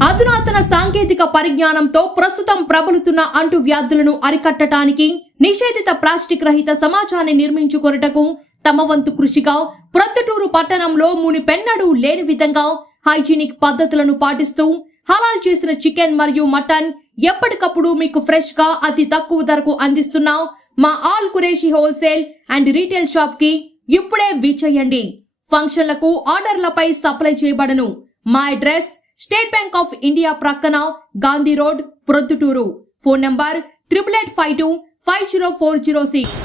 అధునాతన సాంకేతిక పరిజ్ఞానంతో ప్రస్తుతం ప్రబలుతున్న అంటు వ్యాధులను అరికట్టడానికి నిషేధిత ప్లాస్టిక్ రహిత సమాజాన్ని నిర్మించుకొనుటకు తమ వంతు కృషిగా ప్రొద్దుటూరు పట్టణంలో మునిపెన్నడూ లేని విధంగా హైజీనిక్ పద్ధతులను పాటిస్తూ హలాల్ చేసిన చికెన్ మరియు మటన్ ఎప్పటికప్పుడు మీకు ఫ్రెష్గా అతి తక్కువ ధరకు అందిస్తున్న మా Al Qureshi wholesale and retail షాప్కి ఇప్పుడే విచేయండి ఫంక్షన్లకు ఆర్డర్లపై సప్లై చేయబడను. మా address State Bank of India ప్రక్కన Gandhi road Proddatur phone number triple eight five two five zero four zero six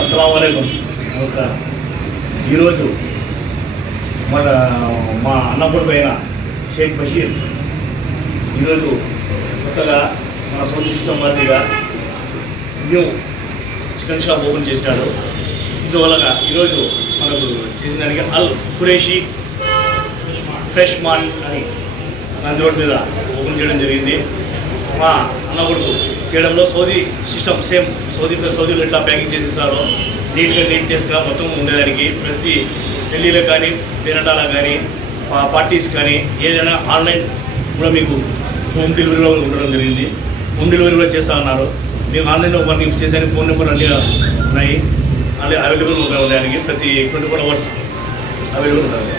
అస్సలం అయికం నమస్కారం. ఈరోజు మన మా అన్నప్పుడు పైన షేక్ బషీర్ ఈరోజు కొత్తగా మన సొంత సిస్టమ్ మాదిరిగా న్యూ చికెన్ షాప్ ఓపెన్ చేసినాడు. ఇందువలన ఈరోజు మనకు చేసిన దానికి అల్ ఖురేషి ఫ్రెష్ మార్ట్ అని నంది రోడ్ మీద ఓపెన్ చేయడం జరిగింది. మా అన్న కొడుకు చేయడంలో సోదీ సిస్టమ్ సేమ్ సోదీ సోదీలు ఎట్లా ప్యాకింగ్ చేసిస్తారో నీట్గా నీట్నెస్గా మొత్తం ఉండేదానికి ప్రతి పెళ్ళిళ్ళకి కానీ పేరంటాలకు కానీ పార్టీస్ కానీ ఏదైనా ఆన్లైన్ కూడా మీకు హోమ్ డెలివరీలో ఉండడం జరిగింది. హోమ్ డెలివరీ కూడా చేస్తా ఉన్నారు. మేము ఆన్లైన్లో మనకి చేసేదానికి ఫోన్ నెంబర్ అన్నీ ఉన్నాయి. అన్నీ అవైలబుల్ ఉండడానికి ప్రతి ట్వంటీ ఫోర్ అవర్స్ అవైలబుల్ ఉంటుంది